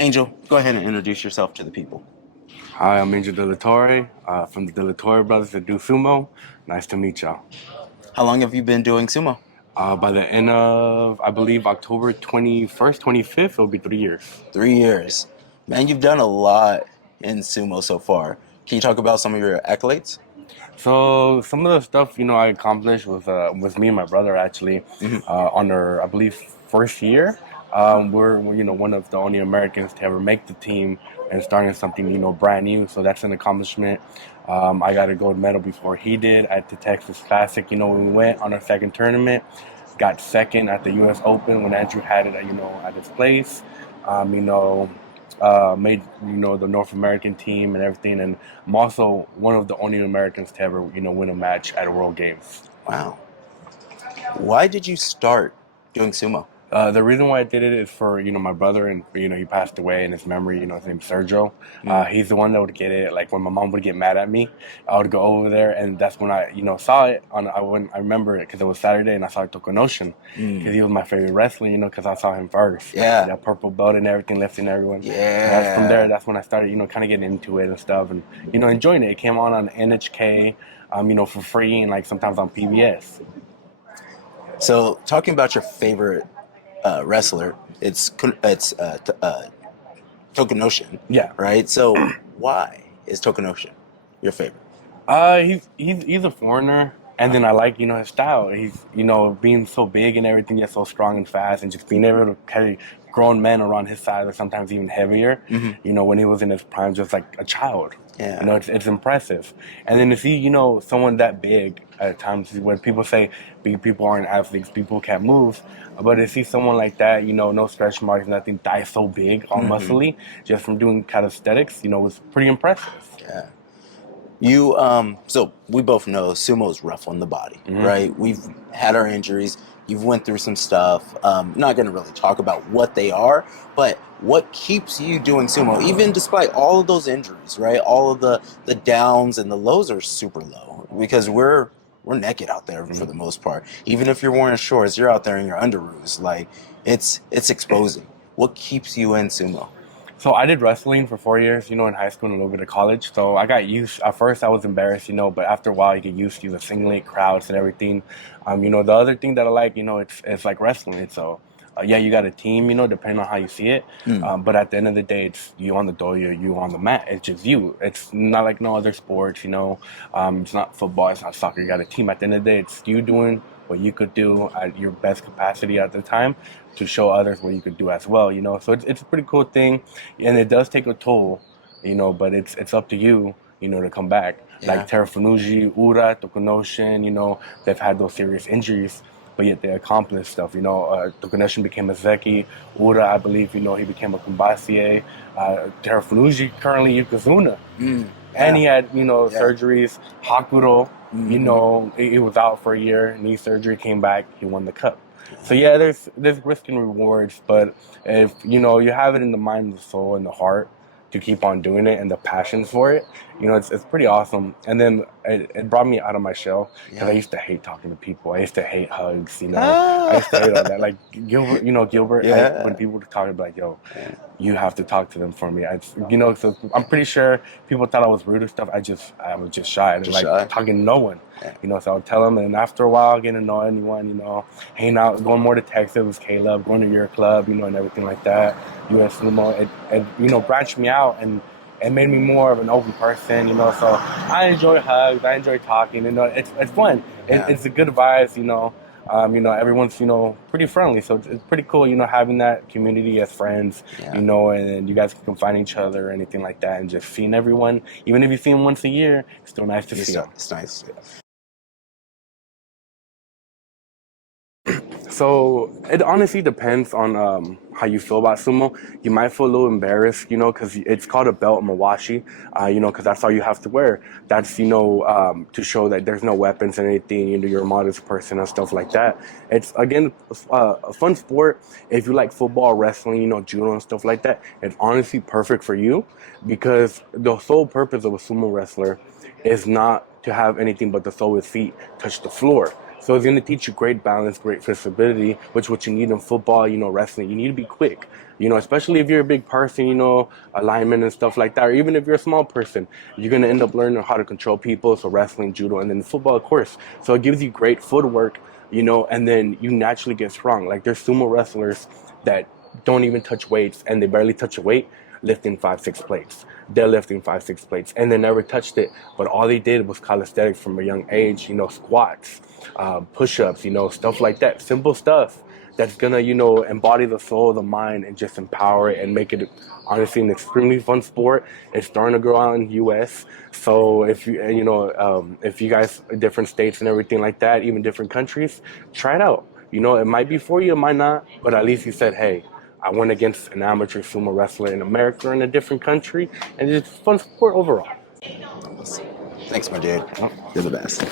Angel, go ahead and introduce yourself to the people. Hi, I'm Angel Del La Torre from the De La Torre brothers that do Sumo. Nice to meet y'all. How long have you been doing sumo? By the end of, I believe, October 21st, 25th, it'll be 3 years. 3 years. Man, you've done a lot in sumo so far. Can you talk about some of your accolades? So some of the stuff I accomplished was me and my brother actually Hmm. on our, I believe, first year. We're one of the only Americans to ever make the team and starting something brand new. So that's an accomplishment. I got a gold medal before he did at the Texas Classic. When we went on our second tournament, got second at the U.S. Open when Andrew had it at his place. Um, you know, made the North American team and everything, and I'm also one of the only Americans to ever win a match at a World Games. Wow. Why did you start doing sumo? The reason why I did it is for my brother, and he passed away in his memory. His name's Sergio. Mm. He's the one that would get it. Like when my mom would get mad at me, I would go over there, and that's when I saw it on. I remember it because it was Saturday, and I saw Tokonoshin because Mm. he was my favorite wrestler. Because I saw him first. Yeah. That purple belt and everything, lifting everyone. And that's from Yeah. there. That's when I started kind of getting into it and stuff, and enjoying it. It came on NHK, for free, and like sometimes on PBS. So, talking about your favorite wrestler, it's Tokunoshin, Yeah. right? So, why is Tokunoshin your favorite? He's a foreigner, and then I like his style. He's being so big and everything, yet so strong and fast, and just being able to carry grown men around his size, or sometimes even heavier. Hmm. When he was in his prime, just like a child. Yeah. It's impressive. And then to see someone that big at times, when people say big people aren't athletes, people can't move. But to see someone like that, no stretch marks, nothing, die so big, all Hmm. muscly, just from doing calisthenics, was pretty impressive. Yeah. So we both know sumo is rough on the body, Hmm. right? We've had our injuries. You've went through some stuff. Not going to really talk about what they are, but what keeps you doing sumo, even despite all of those injuries, right? All of the downs and the lows are super low because we're naked out there for the most part. Even if you're wearing shorts, you're out there in your underoos. Like it's exposing. What keeps you in sumo? So I did wrestling for 4 years, in high school and a little bit of college. So I got used. At first, I was embarrassed, but after a while, you get used to the singlet crowds and everything. The other thing that I like, it's like wrestling. So yeah, you got a team, depending on how you see it. Mm. But at the end of the day, it's you on the dohyo, you on the mat. It's just you. It's not like no other sports, It's not football, it's not soccer. You got a team. At the end of the day, it's you doing what you could do at your best capacity at the time to show others what you could do as well, So it's a pretty cool thing, and it does take a toll, but it's up to you, to come back. Yeah. Like Terufunuji, Ura, Tokunoshin, they've had those serious injuries, but yet they accomplished stuff. Tokunoshin became a Zeki. Ura, I believe, he became a Kumbasie. Terufunuji currently Yokozuna. Mm. And Yeah. he had, Yeah. surgeries. Hakuro, Hmm. he was out for a year. Knee surgery, came back. He won the cup. So yeah, there's risk and rewards, but if you have it in the mind, the soul, and the heart to keep on doing it, and the passion for it, it's pretty awesome. And then it brought me out of my shell because I Yeah. used to hate talking to people. I used to hate hugs. I used to hate all Ah. that. Like Gilbert, Gilbert. When Yeah. people would talk, I'd be like, "Yo, Yeah. you have to talk to them for me." So I'm pretty sure people thought I was rude or stuff. I was just shy. I didn't Just like shy. talking to no one. Yeah. So I would tell them, and after a while, getting to know anyone, hanging out, going more to Texas with Caleb, going to your club, and everything like that. US Sumo, it branched me out and it made me more of an open person, So I enjoy hugs, I enjoy talking, it's fun. Yeah. It's a good vibes, everyone's pretty friendly, so it's pretty cool, having that community as friends, Yeah. and you guys can find each other or anything like that, and just seeing everyone, even if you see them once a year, it's still nice to see them. It's nice. So it honestly depends on how you feel about sumo. You might feel a little embarrassed, because it's called a belt mawashi, because that's all you have to wear. That's to show that there's no weapons and anything. You're a modest person and stuff like that. It's again a fun sport. If you like football, wrestling, judo and stuff like that, it's honestly perfect for you because the sole purpose of a sumo wrestler is not to have anything but the sole of his feet touch the floor. So it's going to teach you great balance, great flexibility, which what you need in football, wrestling. You need to be quick, especially if you're a big person, a lineman and stuff like that, or even if you're a small person, you're going to end up learning how to control people. So wrestling, judo, and then football, of course. So it gives you great footwork, and then you naturally get strong. Like there's sumo wrestlers that don't even touch weights and they barely touch a weight, lifting 5-6 plates. They're lifting 5-6 plates and they never touched it, but all they did was calisthenics from a young age, squats, push-ups, stuff like that, simple stuff that's gonna embody the soul, the mind, and just empower it and make it honestly an extremely fun sport. It's starting to grow out in the U.S. So if if you guys different states and everything like that, even different countries, try it out. It might be for you, it might not, but at least you said, hey, I went against an amateur sumo wrestler in America or in a different country, and it's a fun sport overall. Thanks, my dude. You're the best.